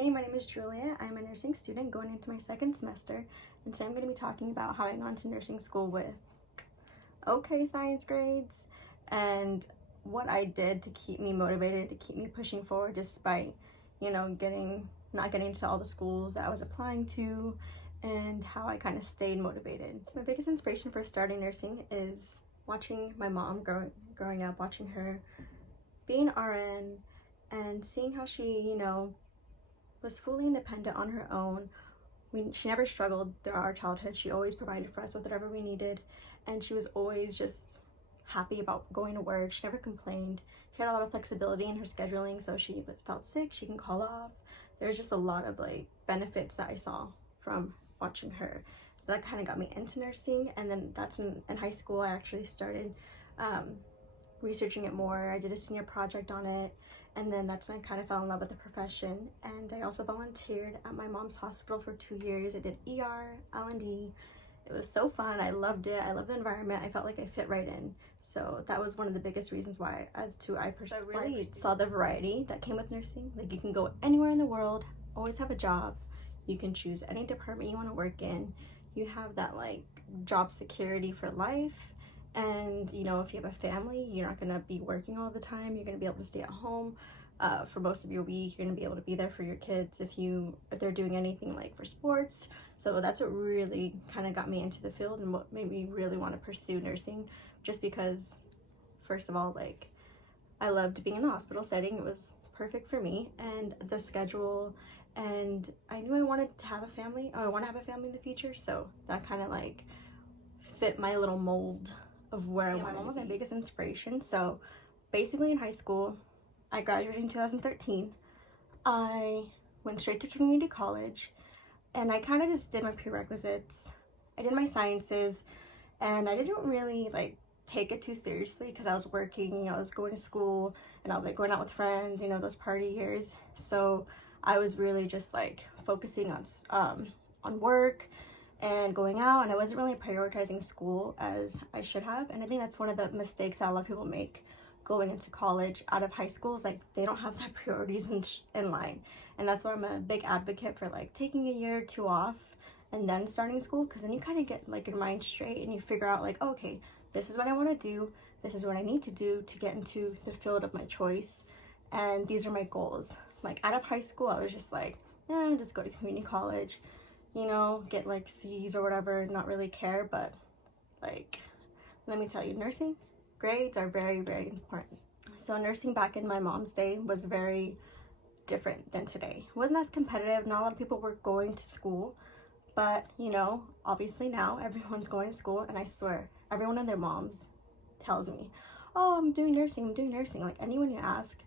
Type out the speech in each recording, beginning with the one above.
Hey, my name is Jewleahh. I'm a nursing student going into my second semester, and today I'm going to be talking about how I got into nursing school with okay science grades and what I did to keep me motivated, to keep me pushing forward despite, not getting into all the schools that I was applying to, and how I kind of stayed motivated. So my biggest inspiration for starting nursing is watching my mom growing up, watching her being RN and seeing how she, was fully independent on her own. She never struggled throughout our childhood. She always provided for us with whatever we needed, and she was always just happy about going to work. She never complained. She had a lot of flexibility in her scheduling, so she felt sick, she can call off. There's just a lot of benefits that I saw from watching her. So that kind of got me into nursing, and then that's in high school I actually started researching it more. I did a senior project on it, and then that's when I kind of fell in love with the profession. And I also volunteered at my mom's hospital for 2 years. I did ER, L&D. It was so fun. I loved it. I loved the environment. I felt like I fit right in. So that was one of the biggest reasons why I really saw the variety that came with nursing. Like, you can go anywhere in the world, always have a job. You can choose any department you want to work in. You have that job security for life. And if you have a family, you're not going to be working all the time. You're going to be able to stay at home for most of your week. You're going to be able to be there for your kids if they're doing anything for sports. So that's what really kind of got me into the field and what made me really want to pursue nursing, just because, first of all, I loved being in the hospital setting. It was perfect for me, and the schedule, and I knew I wanted to have a family. I want to have a family in the future, so that kind of fit my little mold of where I wanted to be. My mom was my biggest inspiration. So basically in high school, I graduated in 2013. I went straight to community college, and I kind of just did my prerequisites. I did my sciences, and I didn't really take it too seriously because I was working, I was going to school, and I was going out with friends, those party years. So I was really just focusing on work and going out, and I wasn't really prioritizing school as I should have. And I think that's one of the mistakes that a lot of people make going into college out of high school, is they don't have their priorities in line. And that's why I'm a big advocate for taking a year or two off and then starting school, because then you kind of get your mind straight and you figure out okay, this is what I want to do, this is what I need to do to get into the field of my choice, and these are my goals. Out of high school, I was just just go to community college, get C's or whatever, not really care. But let me tell you, nursing grades are very, very important. So nursing back in my mom's day was very different than today. It wasn't as competitive. Not a lot of people were going to school, but obviously now everyone's going to school, and I swear everyone and their moms tells me, oh, I'm doing nursing. Anyone you ask,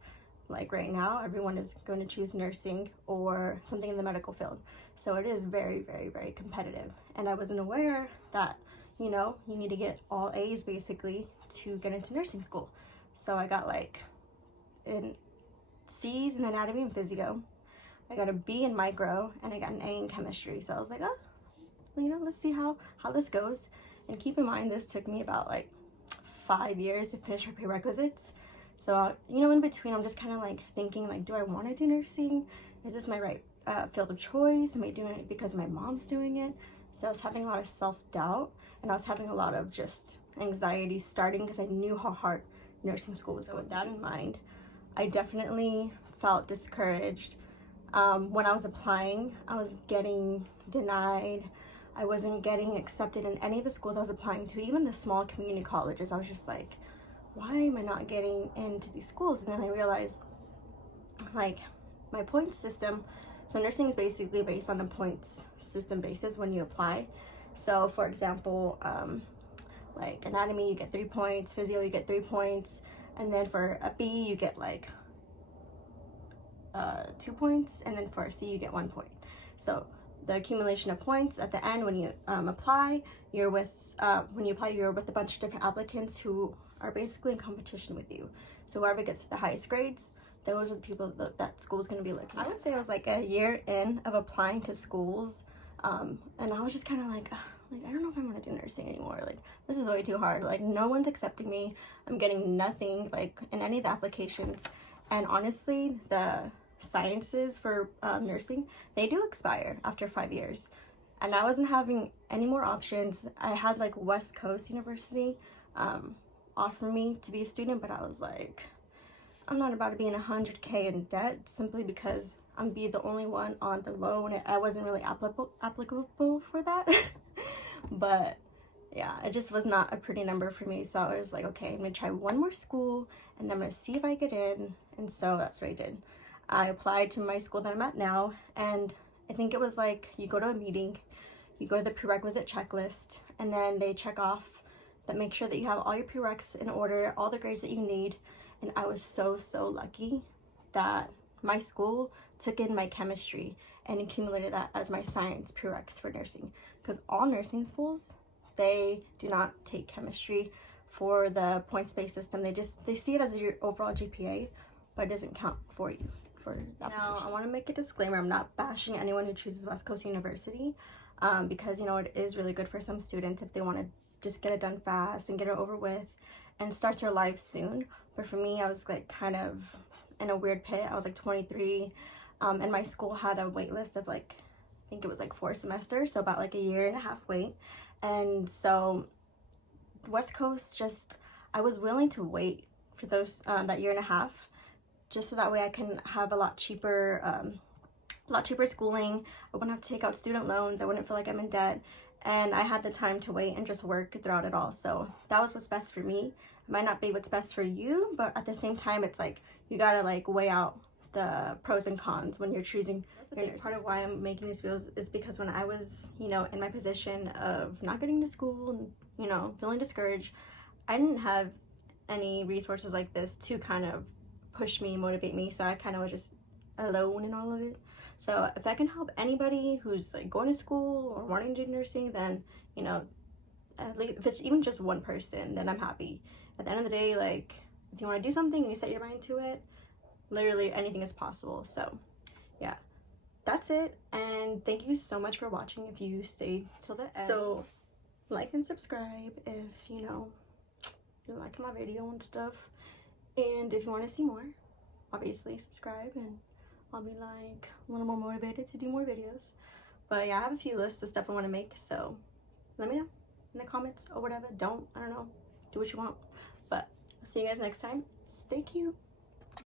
right now, everyone is going to choose nursing or something in the medical field. So it is very, very, very competitive. And I wasn't aware that, you need to get all A's basically to get into nursing school. So I got in C's in anatomy and physio. I got a B in micro, and I got an A in chemistry. So I was let's see how this goes. And keep in mind, this took me about 5 years to finish my prerequisites. So, in between, I'm just kind of thinking, do I want to do nursing? Is this my right field of choice? Am I doing it because my mom's doing it? So I was having a lot of self-doubt, and I was having a lot of just anxiety starting because I knew how hard nursing school was going. With that in mind, I definitely felt discouraged. When I was applying, I was getting denied. I wasn't getting accepted in any of the schools I was applying to, even the small community colleges. I was just why am I not getting into these schools? And then I realized my point system, so nursing is basically based on a points system basis when you apply. So for example, anatomy, you get 3 points, physio, you get 3 points, and then for a B you get 2 points, and then for a C you get 1 point. So the accumulation of points at the end, when you apply, you're with a bunch of different applicants who are basically in competition with you. So whoever gets the highest grades, those are the people that school's going to be looking at. I would say I was a year in of applying to schools, and I was just kind of I don't know if I want to do nursing anymore. This is way too hard. No one's accepting me. I'm getting nothing in any of the applications. And honestly, the sciences for nursing, they do expire after 5 years. And I wasn't having any more options. I had like West Coast University offer me to be a student, but I was like, I'm not about to be in $100K in debt simply because I'm be the only one on the loan. I wasn't really applicable for that. But yeah, it just was not a pretty number for me. So I was like, okay, I'm gonna try one more school and then I'm gonna see if I get in. And so that's what I did. I applied to my school that I'm at now, and I think it was like you go to a meeting, you go to the prerequisite checklist, and then they check off that, make sure that you have all your prereqs in order, all the grades that you need. And I was so lucky that my school took in my chemistry and accumulated that as my science prereqs for nursing, because all nursing schools, they do not take chemistry for the points-based system. They see it as your overall GPA, but it doesn't count for you for that. Now, I want to make a disclaimer. I'm not bashing anyone who chooses West Coast University because, you know, it is really good for some students if they want to just get it done fast and get it over with and start their life soon. But for me, I was like kind of in a weird pit. I was like 23 and my school had a wait list of like, I think it was like 4 semesters, so about like a 1.5 year wait. And so West Coast, just, I was willing to wait for those that 1.5 years, just so that way I can have a lot cheaper schooling. I wouldn't have to take out student loans. I wouldn't feel like I'm in debt, and I had the time to wait and just work throughout it all. So that was what's best for me. It might not be what's best for you, but at the same time, it's like you gotta like weigh out the pros and cons when you're choosing. Part of why I'm making these videos is because when I was, you know, in my position of not getting to school and, you know, feeling discouraged, I didn't have any resources like this to kind of push me, motivate me. So I kind of was just alone in all of it. So if I can help anybody who's like going to school or wanting to do nursing, then, you know, at least if it's even just one person, then I'm happy. At the end of the day, like, if you want to do something and you set your mind to it, literally anything is possible. So yeah, that's it. And thank you so much for watching if you stayed till the end. So like and subscribe if, you know, you like my video and stuff. And if you want to see more, obviously subscribe and I'll be like a little more motivated to do more videos. But yeah, I have a few lists of stuff I want to make, so let me know in the comments or whatever. I don't know, do what you want. But I'll see you guys next time. Stay cute.